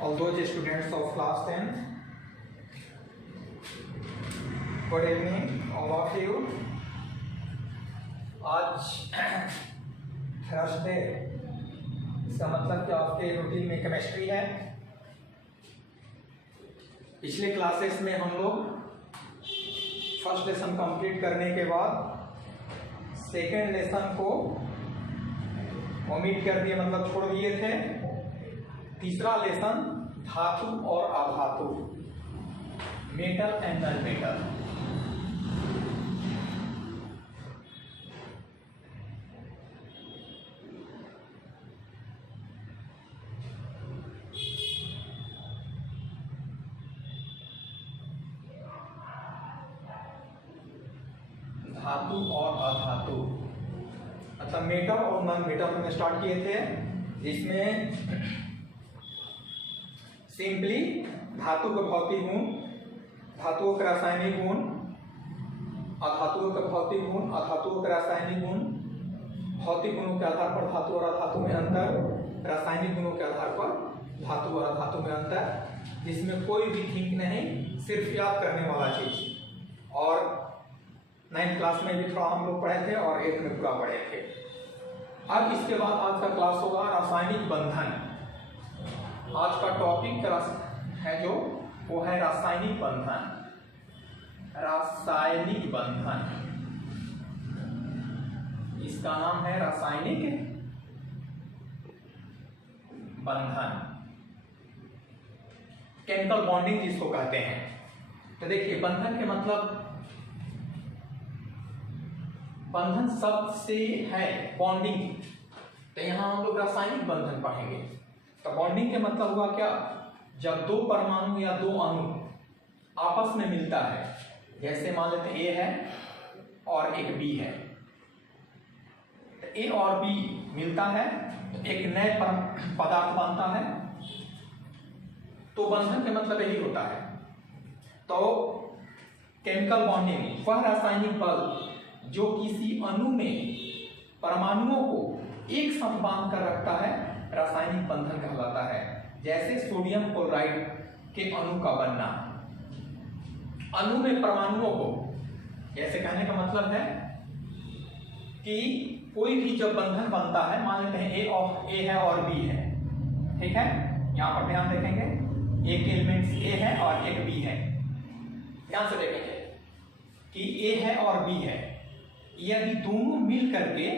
all those students of class 10th. Good evening all of you. आज Thursday, इसका मतलब कि आपके रूटीन में केमिस्ट्री है। पिछले क्लासेस में हम लोग फर्स्ट लेसन कंप्लीट करने के बाद सेकेंड लेसन को ओमिट कर दिए, मतलब छोड़ दिए थे। तीसरा लेसन धातु और अधातु, मेटल एंड नॉन मेटल। धातु और अधातु मतलब मेटल और नॉन मेटल में स्टार्ट किए थे, जिसमें सिंपली धातु का भौतिक गुण, धातुओं का रासायनिक गुण, अधातुओं का भौतिक गुण, अधातुओं का रासायनिक गुण, भौतिक गुणों के आधार पर धातु और अधातु में अंतर, रासायनिक गुणों के आधार पर धातु और अधातु में अंतर, जिसमें कोई भी थिंक नहीं, सिर्फ याद करने वाला चीज। और 9th क्लास में भी थोड़ा हम लोग पढ़े थे और 8th में पूरा पढ़े थे। अब इसके बाद आज का क्लास होगा रासायनिक बंधन। आज का टॉपिक है जो वो है रासायनिक बंधन। रासायनिक बंधन, इसका नाम है रासायनिक बंधन, केमिकल बॉन्डिंग जिसको कहते हैं। तो देखिए, बंधन के मतलब, बंधन शब्द से है बॉन्डिंग, तो यहां हम लोग रासायनिक बंधन पढ़ेंगे। तो बॉन्डिंग के मतलब हुआ क्या, जब दो परमाणु या दो अणु आपस में मिलता है, जैसे मान लेते हैं ए है और एक बी है, तो ए और बी मिलता है तो एक नए पदार्थ बनता है। तो बंधन के मतलब यही होता है। तो केमिकल बॉन्डिंग वह रासायनिक बल जो किसी अणु में परमाणुओं को एक साथ बांध कर रखता है, रासायनिक बंधन कहलाता है। जैसे सोडियम क्लोराइड के अणु का बनना, अणु में परमाणुओं को, जैसे कहने का मतलब है कि कोई भी जब बंधन बनता है, मान लेते हैं ए है और बी है, ठीक है। यहां पर ध्यान देखेंगे, एक एलिमेंट्स ए है और एक बी है। ध्यान से देखेंगे कि ए है और बी है, यदि दोनों मिल करके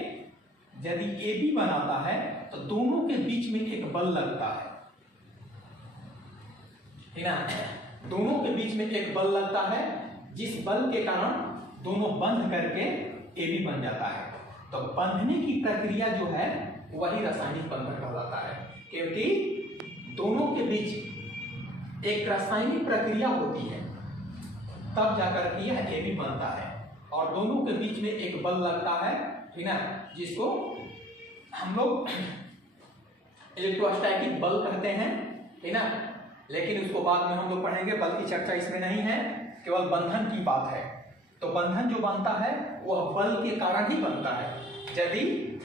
यदि ए बी बनाता है तो दोनों के बीच में एक बल लगता है, ठीक ना। दोनों के बीच में एक बल लगता है, जिस बल के कारण दोनों बंध करके ए बी बन जाता है। तो बंधने की प्रक्रिया जो है वही रासायनिक बंधन कहलाता है, क्योंकि दोनों के बीच एक रासायनिक प्रक्रिया होती है, तब जाकर के यह ए बी बनता है और दोनों के बीच में एक बल लगता है, ठीक ना, जिसको हम लोग इलेक्ट्रोस्टैटिक बल कहते हैं, ठीक ना। लेकिन उसको बाद में हम लोग पढ़ेंगे, बल की चर्चा इसमें नहीं है, केवल बंधन की बात है। तो बंधन जो बनता है वह बल के कारण ही बनता है। यदि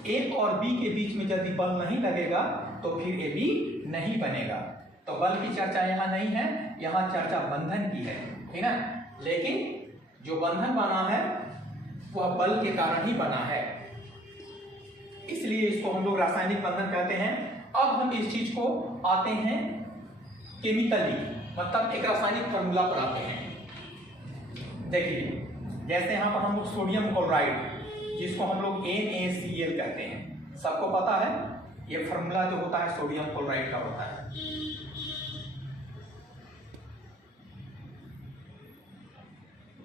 ए और बी के बीच में यदि बल नहीं लगेगा तो फिर ए बी नहीं बनेगा। तो बल की चर्चा यहाँ नहीं है, यहाँ चर्चा बंधन की है, ठीक ना। लेकिन जो बंधन बना है वह बल के कारण ही बना है, इसलिए इसको हम लोग रासायनिक बंधन कहते हैं। अब हम इस चीज को आते हैं केमिकली, मतलब एक रासायनिक फॉर्मूला पर आते हैं। देखिए, जैसे यहाँ पर हम लोग सोडियम क्लोराइड, जिसको हम लोग NaCl कहते हैं, सबको पता है ये फॉर्मूला जो होता है सोडियम क्लोराइड का होता है।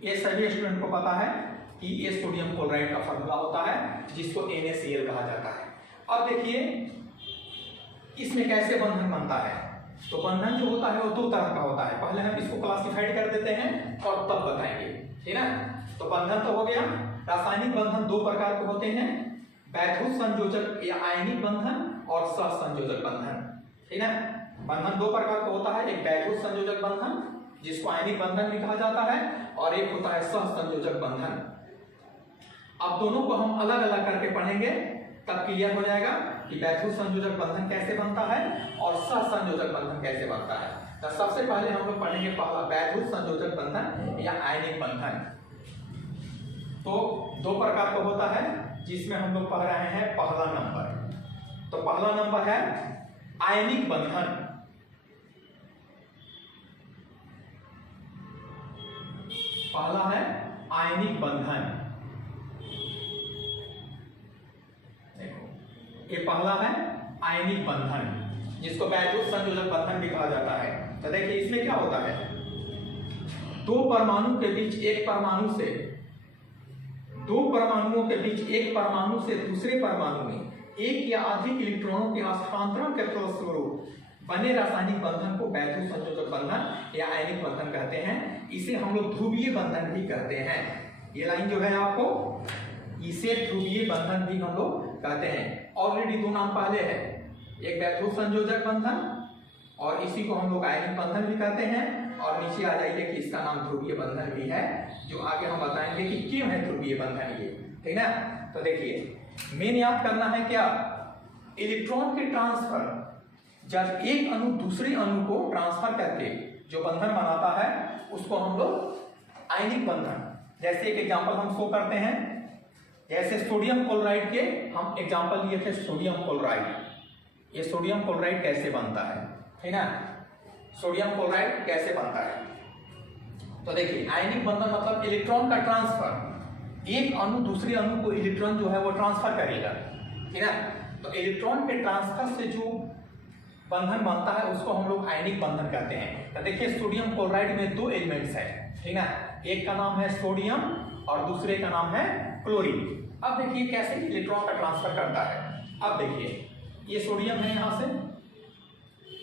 ये सभी स्टूडेंट को पता है कि ये सोडियम क्लोराइड का फॉर्मूला होता है, जिसको NaCl कहा जाता है। अब देखिए इसमें कैसे बंधन बनता है। तो बंधन जो होता है वो दो तरह का होता है, पहले हम इसको क्लासिफाइड कर देते हैं और तब बताएंगे, ठीक ना। तो बंधन तो हो गया। रासायनिक बंधन दो प्रकार के होते हैं, वैद्युत संयोजक या आयनिक बंधन और सहसंयोजक बंधन, ठीक ना। बंधन दो प्रकार का होता है, एक वैद्युत संयोजक बंधन जिसको आयनिक बंधन भी कहा जाता है, और एक होता है सहसंयोजक बंधन। अब दोनों को हम अलग अलग करके पढ़ेंगे, तब क्लियर हो जाएगा कि वैद्युत संयोजक बंधन कैसे बनता है और सहसंयोजक बंधन कैसे बनता है। तो सबसे पहले हम लोग पढ़ेंगे पहला वैद्युत संयोजक बंधन या आयनिक बंधन। तो दो प्रकार का होता है जिसमें हम लोग पढ़ रहे हैं पहला नंबर। तो पहला नंबर है आयनिक बंधन। पहला है आयनिक बंधन। देखो ये पहला है आयनिक बंधन जिसको वैद्युत संयोजक बंधन भी कहा जाता है। तो देखिए इसमें क्या होता है, दो परमाणु के बीच एक परमाणु से दो परमाणुओं के बीच एक परमाणु से दूसरे परमाणु में एक या अधिक इलेक्ट्रॉनों के हस्तांतरण के फलस्वरूप बने रासायनिक बंधन को वैद्युत संयोजक बंधन या आयनिक बंधन कहते हैं। इसे हम लोग ध्रुवीय बंधन भी कहते हैं। ये लाइन जो है आपको, इसे ध्रुवीय बंधन भी हम लोग कहते हैं। ऑलरेडी दो नाम पहले है, एक वैद्युत संयोजक बंधन और इसी को हम लोग आयनिक बंधन भी कहते हैं। और नीचे आ जाइए कि इसका नाम ध्रुवीय बंधन भी है, जो आगे हम बताएंगे कि क्यों है ध्रुवीय बंधन ये, ठीक ना। तो देखिए मेन याद करना है क्या, इलेक्ट्रॉन के ट्रांसफर, जब एक अणु दूसरे अणु को ट्रांसफर करके जो बंधन बनाता है उसको हम लोग आयनिक बंधन, जैसे एक एग्जांपल हम शो करते हैं, जैसे सोडियम क्लोराइड के हम एग्जांपल लिए थे सोडियम क्लोराइड। ये सोडियम क्लोराइड कैसे बनता है, ठीक ना, सोडियम क्लोराइड कैसे बनता है। तो देखिए आयनिक बंधन मतलब इलेक्ट्रॉन का ट्रांसफर, एक अणु दूसरे अणु को इलेक्ट्रॉन जो है वो ट्रांसफर करेगा, ठीक ना। तो इलेक्ट्रॉन के ट्रांसफर से जो बंधन बनता है उसको हम लोग आयनिक बंधन कहते हैं। तो देखिए सोडियम क्लोराइड में दो एलिमेंट्स है, ठीक ना, एक का नाम है सोडियम और दूसरे का नाम है क्लोरीन। अब देखिए कैसे इलेक्ट्रॉन का ट्रांसफर करता है। अब देखिए ये सोडियम है, यहाँ से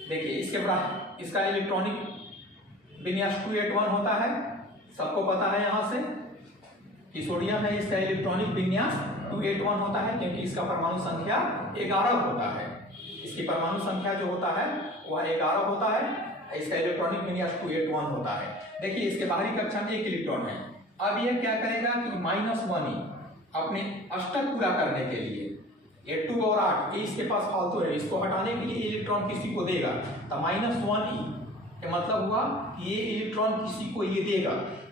देखिए इसके बाद इसका इलेक्ट्रॉनिक विन्यास 281 होता है, सबको पता है यहाँ से कि सोडियम है, इसका इलेक्ट्रॉनिक विन्यास 281 होता है क्योंकि इसका परमाणु संख्या 11 होता है। इसकी परमाणु संख्या जो होता है वह 11 होता है, इसका इलेक्ट्रॉनिक विन्यास 281 होता है। देखिए इसके बाहरी कक्षा में एक इलेक्ट्रॉन है। अब ये क्या करेगा कि -1 अपने अष्टक पूरा करने के लिए, ये 2 और 8 ये इसके पास फालतू है, इसको हटाने के लिए इलेक्ट्रॉन किसी को देगा। तो -1 का मतलब हुआ कि ये इलेक्ट्रॉन किसी को ये देगा।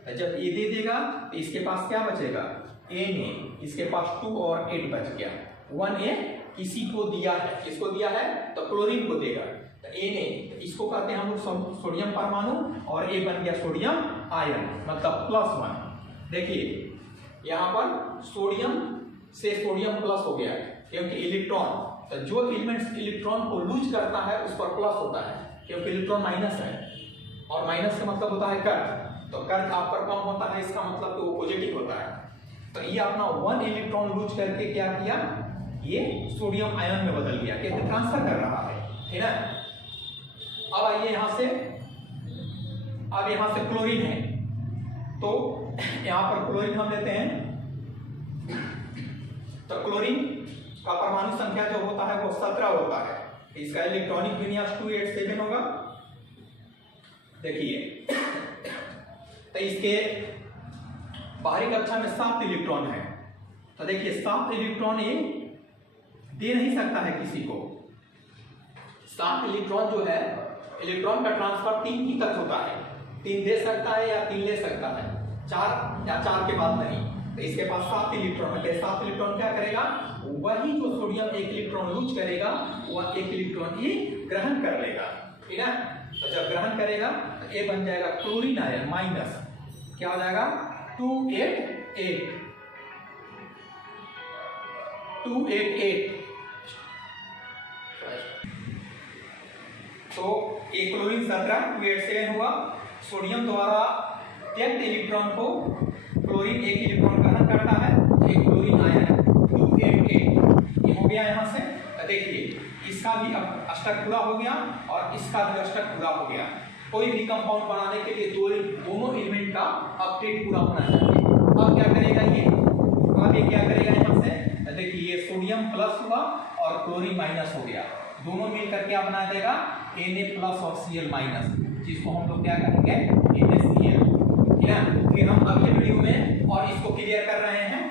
जब ये दे देगा तो इसके पास क्या बचेगा, Na, इसके पास 2 और 8 बच गया। 1A किसी को दिया है, किसको दिया है तो क्लोरीन को देगा। तो Na इसको कहते हैं हम लोग सोडियम परमाणु और A बन गया सोडियम आयन, मतलब +1। देखिए यहाँ पर सोडियम से सोडियम प्लस हो गया क्योंकि इलेक्ट्रॉन, तो जो एलिमेंट्स इलेक्ट्रॉन को लूज करता है उस पर प्लस होता है क्योंकि इलेक्ट्रॉन माइनस है और माइनस का मतलब होता है कर्क। तो कर्क आप पर कम होता है, इसका मतलब कि वो पॉजिटिव होता है। तो ये अपना 1 इलेक्ट्रॉन लूज करके क्या किया, ये सोडियम आयन में बदल गया, कैसे ट्रांसफर कर रहा है, ठीक है। अब आइए यहाँ से, अब यहाँ से क्लोरीन है, तो यहाँ पर क्लोरीन हम लेते हैं। तो क्लोरीन का परमाणु संख्या जो होता है वो 17 होता है, इसका इलेक्ट्रॉनिक विन्यास 287 होगा। देखिए तो इसके बाहरी कक्षा में 7 इलेक्ट्रॉन है। तो देखिए 7 इलेक्ट्रॉन ये दे नहीं सकता है किसी को। 7 इलेक्ट्रॉन जो है, इलेक्ट्रॉन का ट्रांसफर 3 की तक होता है, 3 दे सकता है या 3 ले सकता है, 4 या 4 के बाद नहीं। तो इसके पास 7 इलेक्ट्रॉन है। 7 इलेक्ट्रॉन क्या करेगा, वही जो सोडियम 1 इलेक्ट्रॉन लूज करेगा वह 1 इलेक्ट्रॉन ही ग्रहण कर लेगा, ठीक है। तो जब ग्रहण करेगा तो ये बन जाएगा क्लोरीन आयन माइनस, क्या हो जाएगा 288 तो एक क्लोरीन 17 287 हुआ। सोडियम द्वारा त्यक्त इलेक्ट्रॉन को क्लोरीन 1 इलेक्ट्रॉन ग्रहण करता है, एक क्लोरीन आयन 288 ये हो गया। यहाँ से देखिए इसका भी अब अष्टक पूरा हो गया और इसका भी अष्टक पूरा हो गया। कोई भी कंपाउंड बनाने के लिए दोनों एलिमेंट का अपडेट पूरा होना चाहिए। अब क्या करेगा ये, अब ये क्या करेगा यहाँ से, देखिए ये सोडियम प्लस हुआ और क्लोरीन माइनस हो गया, दोनों मिलकर क्या बना देगा Na+ और Cl-, जिसको हम लोग क्या कहेंगे NaCl, ठीक है। फिर हम अगले वीडियो में और इसको क्लियर कर रहे हैं